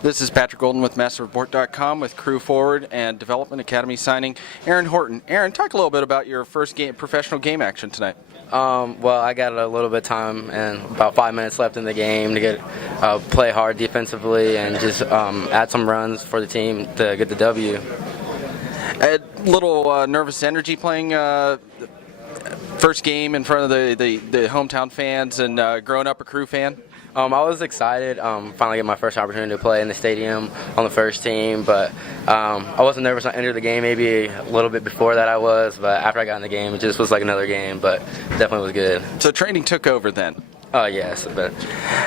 This is Patrick Guldan with MasterReport.com with Crew Forward and Development Academy signing Aaron Horton. Aaron, talk a little bit about your first professional game action tonight. Well, I got a little bit of time and about 5 minutes left in the game to play hard defensively and just add some runs for the team to get the W. A little nervous energy playing first game in front of the hometown fans and growing up a Crew fan? I was excited, finally get my first opportunity to play in the stadium on the first team, but I wasn't nervous when I entered the game. Maybe a little bit before that I was, but after I got in the game, it just was like another game, but definitely was good. So training took over then? Yes, a bit.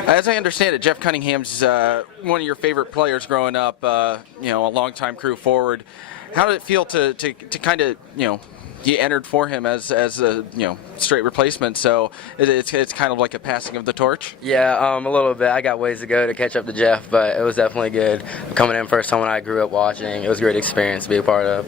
As I understand it, Jeff Cunningham's one of your favorite players growing up, a longtime Crew forward. How did it feel to kind of, you entered for him as a straight replacement, so it's kind of like a passing of the torch? Yeah, a little bit. I got ways to go to catch up to Jeff, but it was definitely good. Coming in for someone I grew up watching, it was a great experience to be a part of.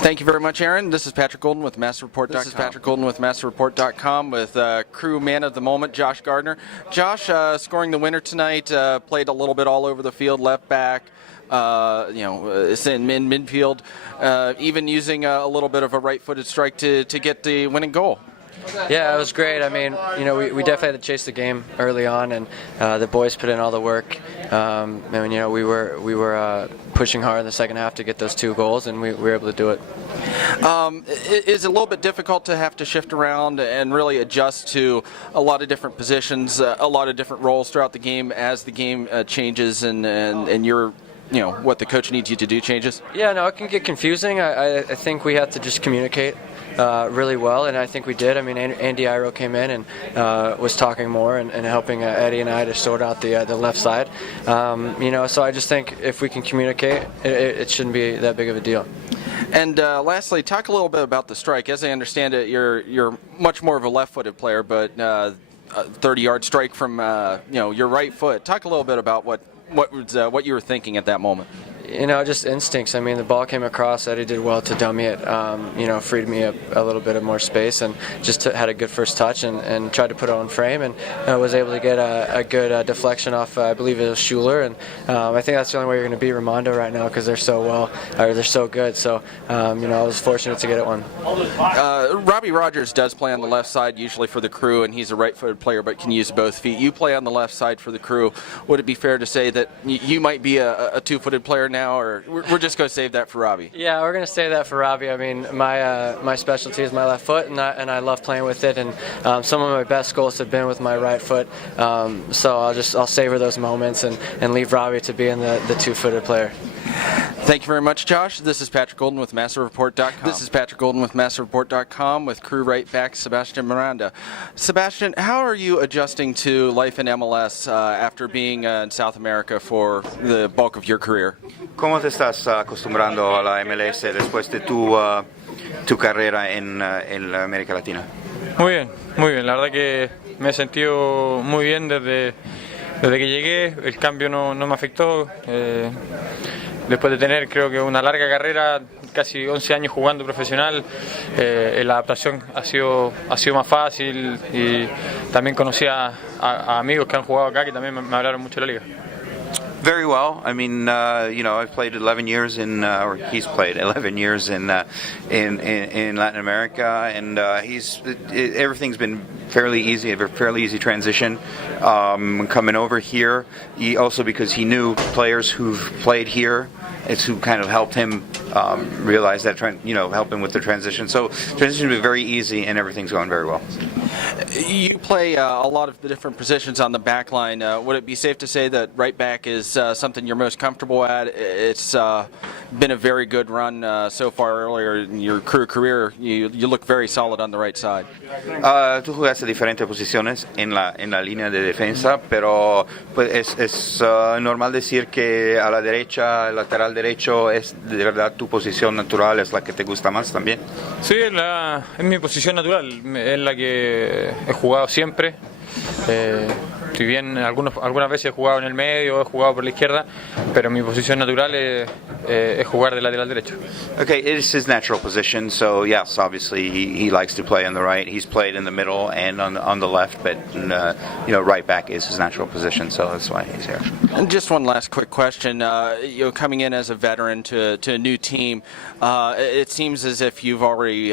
Thank you very much, Aaron. This is Patrick Guldan with MasterReport.com. with Crew Man of the Moment, Josh Gardner. Josh, scoring the winner tonight, played a little bit all over the field, left back. It's in midfield, even using a little bit of a right-footed strike to get the winning goal. Yeah, it was great. I mean, we definitely had to chase the game early on, and the boys put in all the work. We were pushing hard in the second half to get those 2 goals, and we were able to do it. Is it a little bit difficult to have to shift around and really adjust to a lot of different positions, a lot of different roles throughout the game as the game changes and your what the coach needs you to do changes? Yeah, no, it can get confusing. I think we have to just communicate really well, and I think we did. I mean, Andy Iro came in and was talking more and helping Eddie and I to sort out the left side. So I just think if we can communicate, it shouldn't be that big of a deal. And lastly, talk a little bit about the strike. As I understand it, you're much more of a left-footed player, but a 30-yard strike from your right foot. Talk a little bit about what you were thinking at that moment. Just instincts. I mean, the ball came across. Eddie did well to dummy it. Freed me up a little bit of more space, and just had a good first touch and tried to put it on frame, and was able to get a good deflection off. I believe it was Schuler, and I think that's the only way you're going to beat Raimondo right now because they're so good. So I was fortunate to get it one. Robbie Rogers does play on the left side usually for the Crew, and he's a right-footed player, but can use both feet. You play on the left side for the Crew. Would it be fair to say that you might be a two-footed player now, or we're just going to save that for Robbie? Yeah, we're going to save that for Robbie. I mean, my specialty is my left foot, and I love playing with it. And some of my best goals have been with my right foot. So I'll savor those moments and leave Robbie to being the two-footed player. Thank you very much, Josh. This is Patrick Guldan with MasterReport.com. with Crew right back Sebastian Miranda. Sebastian, how are you adjusting to life in MLS after being in South America for the bulk of your career? ¿Cómo te estás acostumbrando a la MLS después de tu carrera en América Latina? Muy bien, muy bien. La verdad que me he sentido muy bien desde que llegué. El cambio no me afectó. Después de tener, creo que una larga carrera, casi 11 años jugando profesional, la adaptación ha sido más fácil, y también conocí a amigos que han jugado acá que también me hablaron mucho de la liga. Very well. I mean, I've played 11 years or he's played 11 years in Latin America, and everything's been fairly easy, a fairly easy transition coming over here. Also because he knew players who've played here, it's who kind of helped him realize that, help him with the transition. So transition has been very easy, and everything's going very well. You play a lot of the different positions on the back line. Would it be safe to say that right back is something you're most comfortable at? It's been a very good run so far earlier in your Crew career. You look very solid on the right side. Tú jugaste diferentes posiciones en la línea de defensa, pero pues es normal decir que a la derecha, el lateral derecho, es de verdad tu posición natural, es la que te gusta más también. Sí, es mi posición natural, es la que he jugado siempre. Si bien algunas veces he jugado en el medio, he jugado por la izquierda, pero mi posición natural es jugar de lateral derecho. Okay, it is his natural position. So yes, obviously he likes to play on the right. He's played in the middle and on the left, but right back is his natural position. So that's why he's here. And just one last quick question. Coming in as a veteran to a new team, it seems as if you've already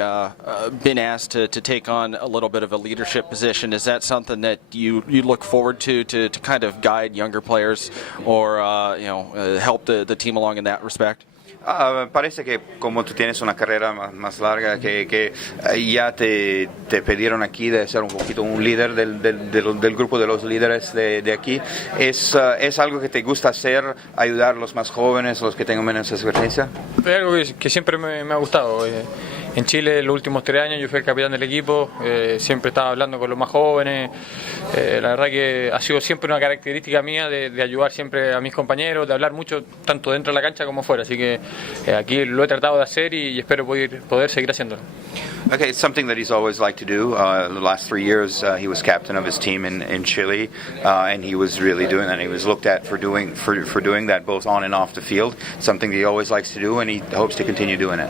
been asked to take on a little bit of a leadership position. Is that something that you look forward to kind of guide younger players or help the team along in that respect? Parece que como tú tienes una carrera más larga, que ya te pidieron aquí de ser un poquito un líder del grupo de los líderes de aquí. ¿Es algo que te gusta hacer, ayudar a los más jóvenes, los que tengan menos experiencia? Es algo que siempre me ha gustado. En Chile, los últimos 3 años, yo fui el capitán del equipo, siempre estaba hablando con los más jóvenes. La verdad que ha sido siempre una característica mía de ayudar siempre a mis compañeros, de hablar mucho, tanto dentro de la cancha como fuera. Así que aquí lo he tratado de hacer y espero poder seguir haciéndolo. Okay, it's something that he's always liked to do. The last 3 years, he was captain of his team in Chile, and he was really doing that. He was looked at for doing that both on and off the field. Something that he always likes to do, and he hopes to continue doing it.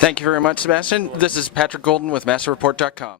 Thank you very much, Sebastian. This is Patrick Guldan with MasterReport.com.